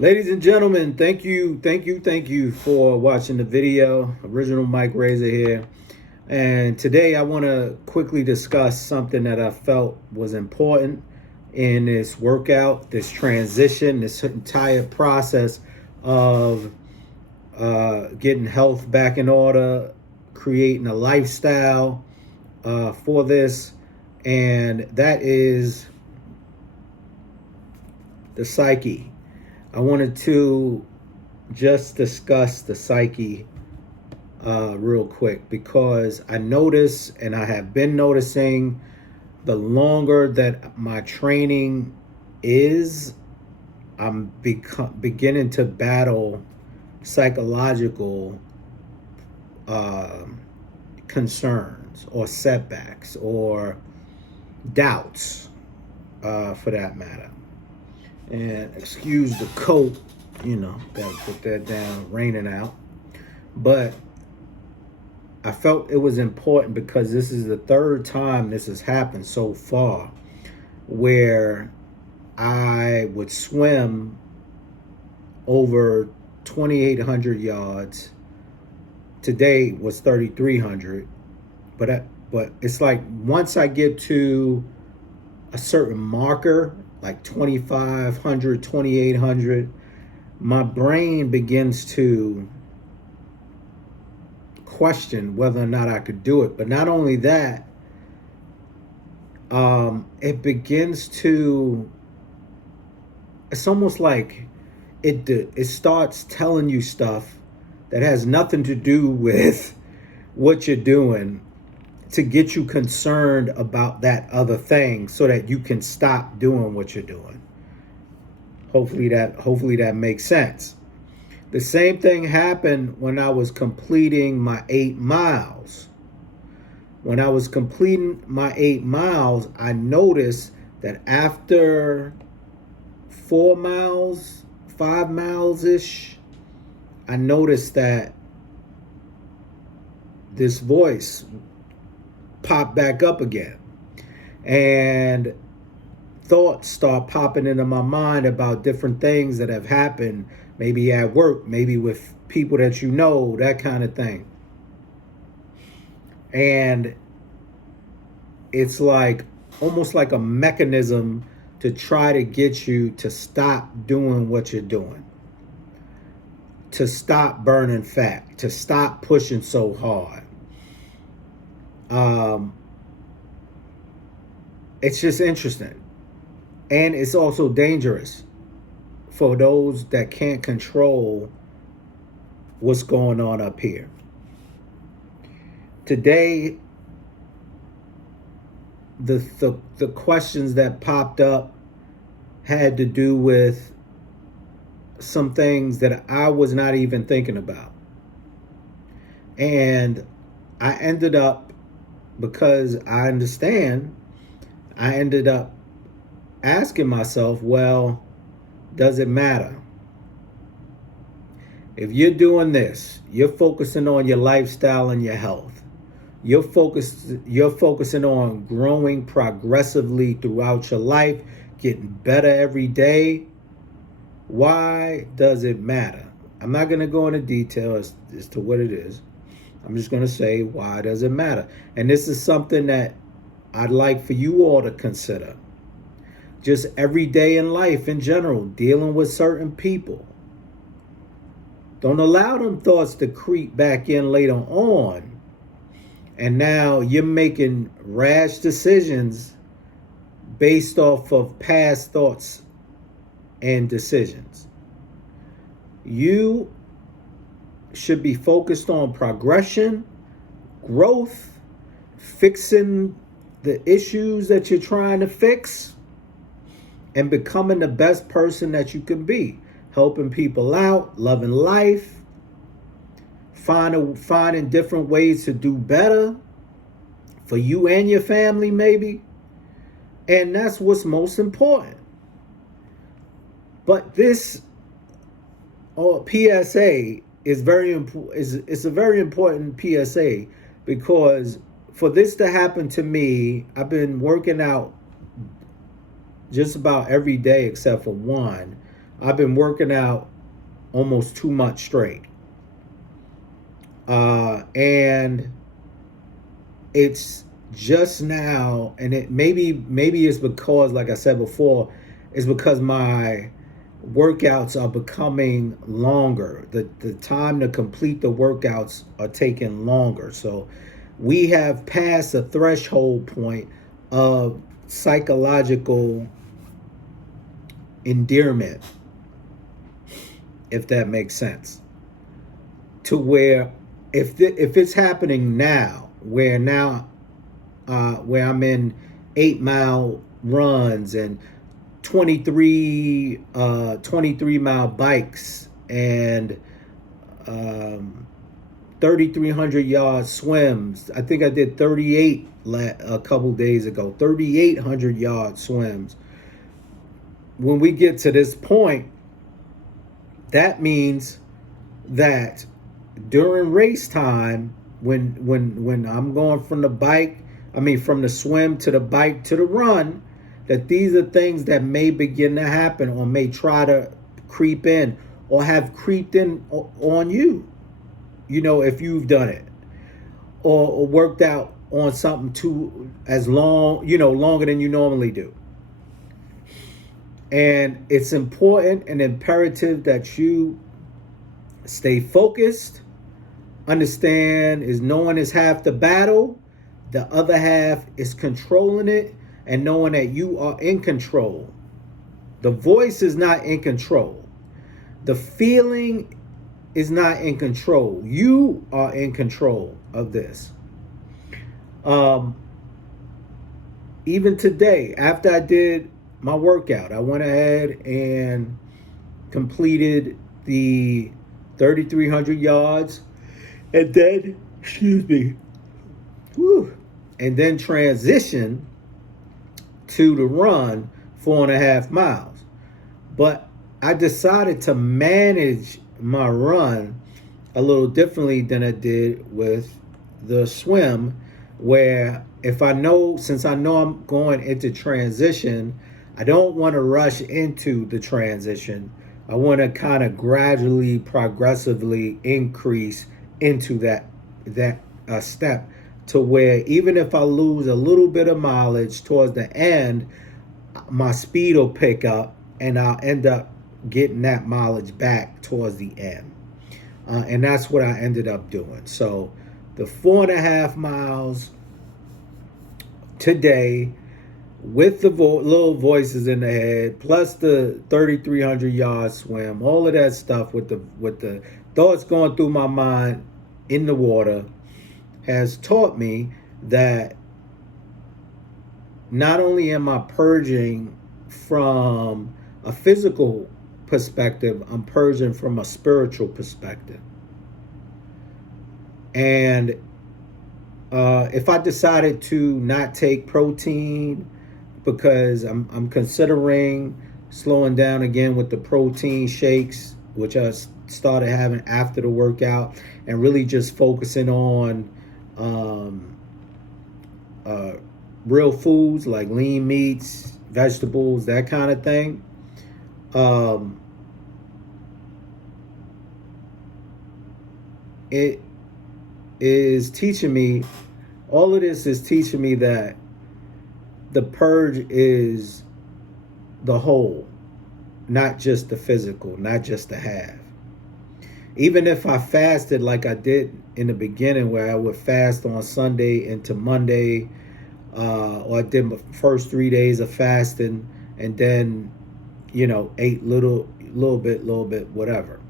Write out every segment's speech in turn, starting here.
Ladies and gentlemen, thank you for watching the video. Original Mike Razor here. And today I want to quickly discuss something that I felt was important in this workout, this transition, this entire process of getting health back in order, creating a lifestyle for this. And that is the psyche. I wanted to just discuss the psyche real quick because I notice and I have been noticing the longer that my training is, I'm beginning to battle psychological uh, concerns or setbacks or doubts for that matter. And excuse the coat, gotta put that down, raining out. But I felt it was important because this is the third time this has happened so far where I would swim over 2,800 yards. Today was 3,300. But it's like once I get to a certain marker, like 2,500, 2,800, my brain begins to question whether or not I could do it. But not only that, it begins to, it's almost like it starts telling you stuff that has nothing to do with what you're doing to get you concerned about that other thing so that you can stop doing what you're doing. Hopefully that makes sense. The same thing happened when I was completing my 8 miles. When I was completing my 8 miles, I noticed that after 4 miles, 5 miles ish, I noticed that this voice popped back up again. And thoughts start popping into my mind about different things that have happened, maybe at work, maybe with people that you know, that kind of thing. And it's like almost like a mechanism to try to get you to stop doing what you're doing, to stop burning fat, to stop pushing so hard. Um, it's just interesting. And it's also dangerous for those that can't control what's going on up here. Today, the questions that popped up had to do with some things that I was not even thinking about. And I ended up, because I ended up asking myself, well, does it matter? If you're doing this, you're focusing on your lifestyle and your health. You're focusing on growing progressively throughout your life, getting better every day. Why does it matter? I'm not going to go into detail as to what it is. I'm just going to say, why does it matter? And this is something that I'd like for you all to consider. Just every day in life in general, dealing with certain people. Don't allow them thoughts to creep back in later on. And now you're making rash decisions based off of past thoughts and decisions. You should be focused on progression, growth, fixing the issues that you're trying to fix, and becoming the best person that you can be. Helping people out, loving life, finding different ways to do better for you and your family, maybe. And that's what's most important. But this PSA is very important. It's a very important PSA because for this to happen to me, I've been working out just about every day except for one. I've been working out almost 2 months straight. And it's just now, and it maybe it's because, like I said before, it's because my workouts are becoming longer. The time to complete the workouts are taking longer. So we have passed a threshold point of psychological endearment, if that makes sense. To where if it's happening now, where I'm in 8 mile runs and 23 mile bikes and 3,300 yard swims. I think I did 38 a couple days ago. 3,800 yard swims. When we get to this point, that means that during race time, when I'm going from from the swim to the bike to the run, that these are things that may begin to happen or may try to creep in or have creeped in on you. If you've done it or worked out on something too as longer than you normally do. And it's important and imperative that you stay focused. Understand is knowing is half the battle. The other half is controlling it and knowing that you are in control. The voice is not in control. The feeling is not in control. You are in control of this. Even today, after I did my workout, I went ahead and completed the 3,300 yards, and then, and then transition to the run 4.5 miles. But I decided to manage my run a little differently than I did with the swim, where since I know I'm going into transition, I don't want to rush into the transition. I want to kind of gradually, progressively increase into that step, to where even if I lose a little bit of mileage towards the end, my speed will pick up and I'll end up getting that mileage back towards the end. And that's what I ended up doing. So the 4.5 miles today, with the little voices in the head, plus the 3,300 yard swim, all of that stuff with the thoughts going through my mind in the water, has taught me that not only am I purging from a physical perspective, I'm purging from a spiritual perspective. And if I decided to not take protein, because I'm considering slowing down again with the protein shakes, which I started having after the workout, and really just focusing on real foods like lean meats, vegetables, that kind of thing. It is teaching me, all of this is teaching me that the purge is the whole, not just the physical, not just the half. Even if I fasted like I did in the beginning, where I would fast on Sunday into Monday, or I did my first 3 days of fasting, and then, ate little bit, whatever.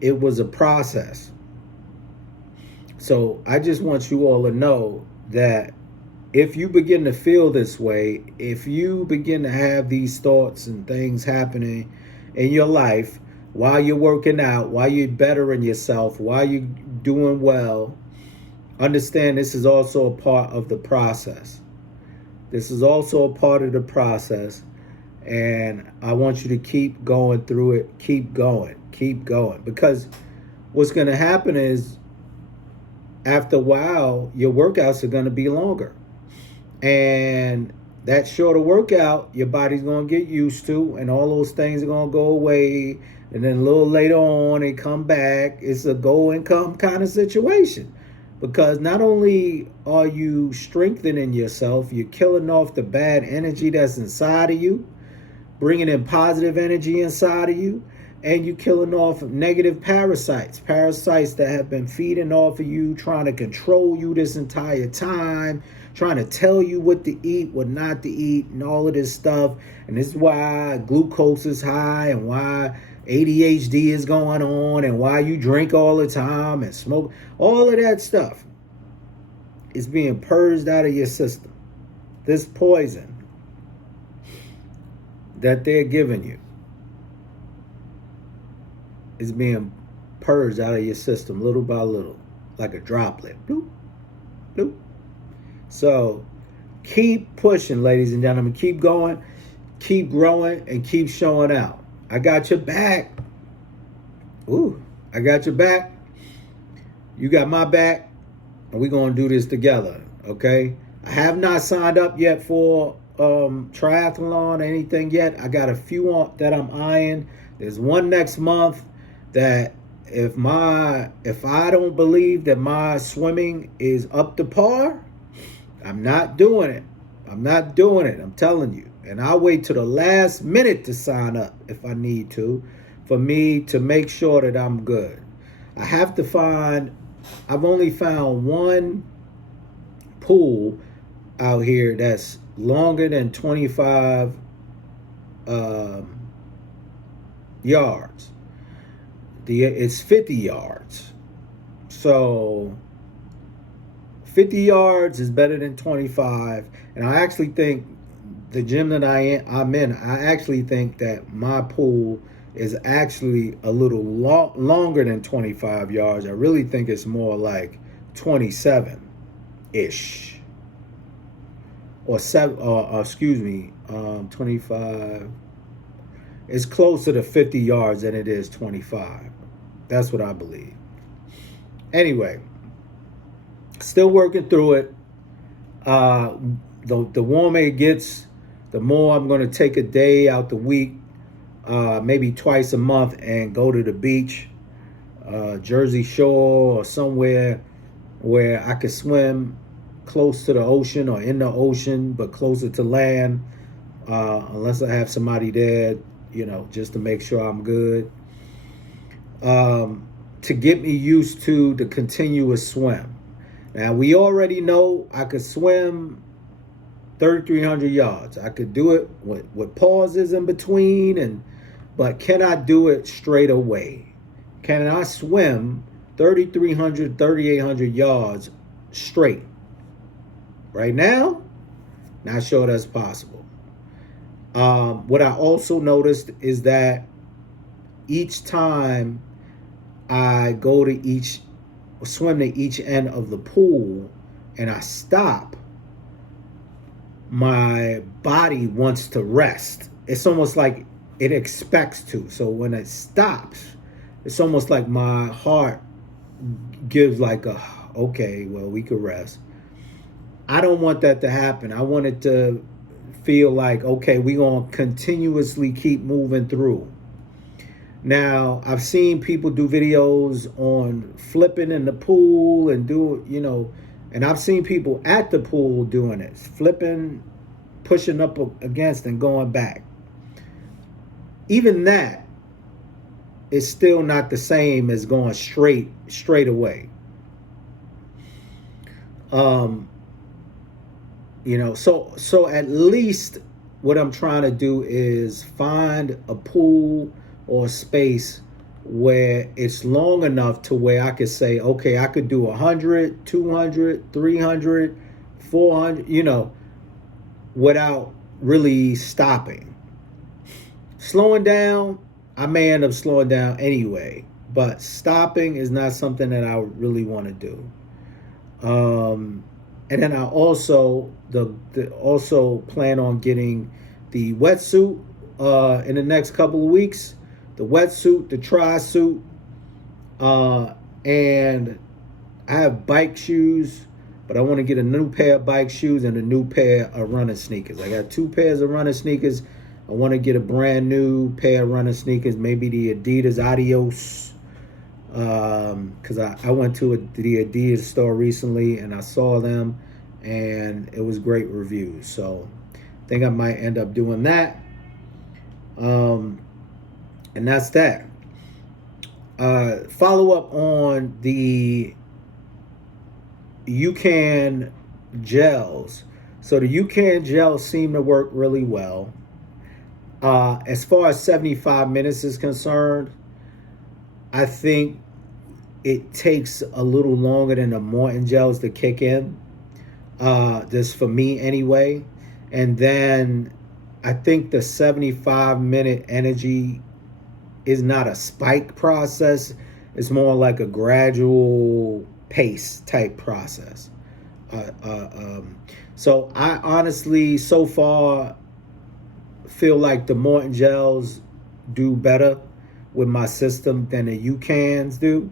It was a process. So I just want you all to know that if you begin to feel this way, if you begin to have these thoughts and things happening in your life while you're working out, while you're bettering yourself, while you're doing well, understand this is also a part of the process. This is also a part of the process. And I want you to keep going through it. Keep going. Because what's going to happen is, after a while, your workouts are going to be longer. And That shorter workout, your body's going to get used to, and all those things are going to go away. And then a little later on, they come back. It's a go and come kind of situation. Because not only are you strengthening yourself, you're killing off the bad energy that's inside of you, bringing in positive energy inside of you, and you killing off negative parasites that have been feeding off of you, trying to control you this entire time, trying to tell you what to eat, what not to eat, and all of this stuff. And this is why glucose is high, and why ADHD is going on, and why you drink all the time and smoke. All of that stuff is being purged out of your system. This poison that they're giving you is being purged out of your system little by little, like a droplet. Bloop, bloop. So keep pushing, ladies and gentlemen. Keep going, keep growing, and keep showing out. I got your back. Ooh, I got your back. You got my back. And we're going to do this together, okay? I have not signed up yet for triathlon or anything yet. I got a few that I'm eyeing. There's one next month that if I don't believe that my swimming is up to par, I'm not doing it. I'm not doing it. I'm telling you. And I'll wait till the last minute to sign up if I need to, for me to make sure that I'm good. I've only found one pool out here that's longer than 25 yards. It's 50 yards. So 50 yards is better than 25. And I actually think the gym that I'm in, I actually think that my pool is actually a little longer than 25 yards. I really think it's more like 27-ish. Or 25. It's closer to 50 yards than it is 25. That's what I believe. Anyway, still working through it. The warmer it gets, the more I'm going to take a day out the week, maybe twice a month, and go to the beach, Jersey Shore or somewhere where I could swim close to the ocean or in the ocean, but closer to land, unless I have somebody there, just to make sure I'm good, to get me used to the continuous swim. Now, we already know I could swim 3,300 yards. I could do it with pauses in between, but can I do it straight away? Can I swim 3,300, 3,800 yards straight? Right now, not sure that's possible. What I also noticed is that each time I go to swim to each end of the pool and I stop, my body wants to rest. It's almost like it expects to. So when it stops, it's almost like my heart gives like okay, well, we could rest. I don't want that to happen. I want it to feel like, okay, we're going to continuously keep moving through. Now, I've seen people do videos on flipping in the pool and and I've seen people at the pool doing it, flipping, pushing up against and going back. Even that is still not the same as going straight away. So at least what I'm trying to do is find a pool or a space where it's long enough to where I could say, okay, I could do 100, 200, 300, 400, without really stopping. Slowing down, I may end up slowing down anyway, but stopping is not something that I really want to do. And then I also also plan on getting the wetsuit in the next couple of weeks. The wetsuit, the tri-suit, and I have bike shoes but I want to get a new pair of bike shoes and a new pair of running sneakers. I got 2 pairs of running sneakers. I want to get a brand new pair of running sneakers, maybe the Adidas Adios, because I went to the Adidas store recently and I saw them, and it was great reviews. So I think I might end up doing that. And that's that. Follow up on the UCAN gels. So the UCAN gels seem to work really well. As far as 75 minutes is concerned, I think it takes a little longer than the Morton gels to kick in. Just for me anyway. And then I think the 75-minute energy is not a spike process. It's more like a gradual pace type process. So I honestly, so far, feel like the Morton gels do better with my system than the UCANs do.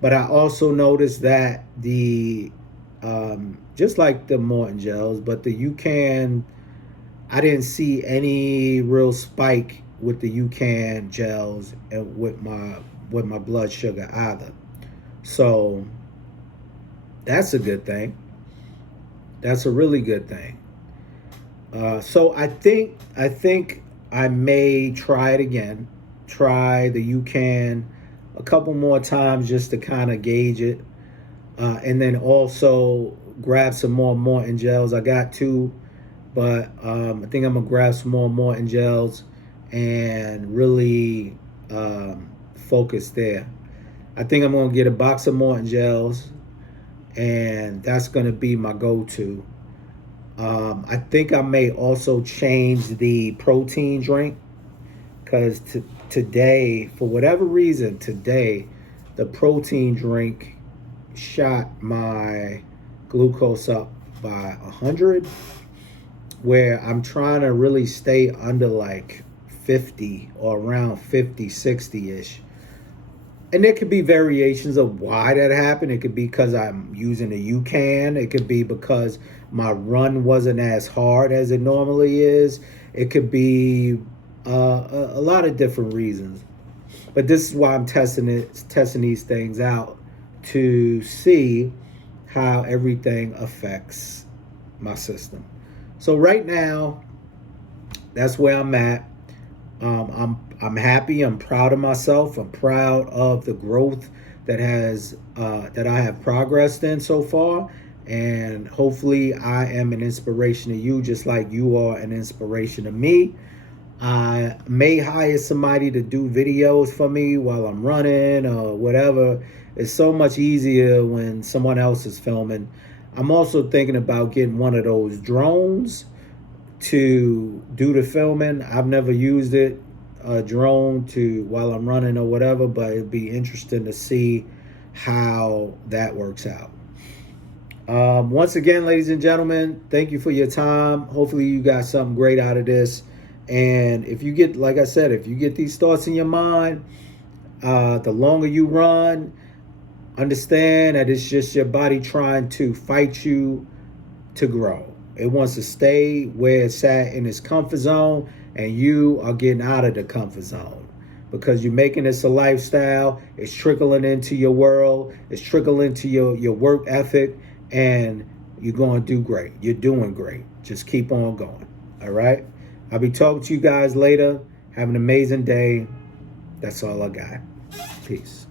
But I also noticed that the just like the Morton gels, but the UCAN, I didn't see any real spike with the UCAN gels and with my blood sugar either. So that's a good thing. That's a really good thing. So I think I may try it again. Try the UCAN a couple more times just to kind of gauge it. And then also grab some more Morton gels. I got 2, but I think I'm going to grab some more Morton gels and really focus there. I think I'm going to get a box of Morton gels, and that's going to be my go-to. I think I may also change the protein drink, because today, for whatever reason, today, the protein drink shot my glucose up by 100, where I'm trying to really stay under like 50 or around 50, 60-ish. And there could be variations of why that happened. It could be because I'm using a UCAN. It could be because my run wasn't as hard as it normally is. It could be a lot of different reasons. But this is why I'm testing these things out, to see how everything affects my system. So right now, that's where I'm at. I'm happy. I'm proud of myself. I'm proud of the growth that I have progressed in so far. And hopefully I am an inspiration to you, just like you are an inspiration to me. I may hire somebody to do videos for me while I'm running or whatever. It's so much easier when someone else is filming. I'm also thinking about getting one of those drones to do the filming. I've never used it, a drone, to while I'm running or whatever, but it'd be interesting to see how that works out. Once again, ladies and gentlemen, thank you for your time. Hopefully you got something great out of this. And if you get, like I said, if you get these thoughts in your mind, the longer you run, understand that it's just your body trying to fight you to grow. It wants to stay where it's at in its comfort zone, and you are getting out of the comfort zone because you're making this a lifestyle. It's trickling into your world. It's trickling into your work ethic, and you're going to do great. You're doing great. Just keep on going. All right? I'll be talking to you guys later. Have an amazing day. That's all I got. Peace.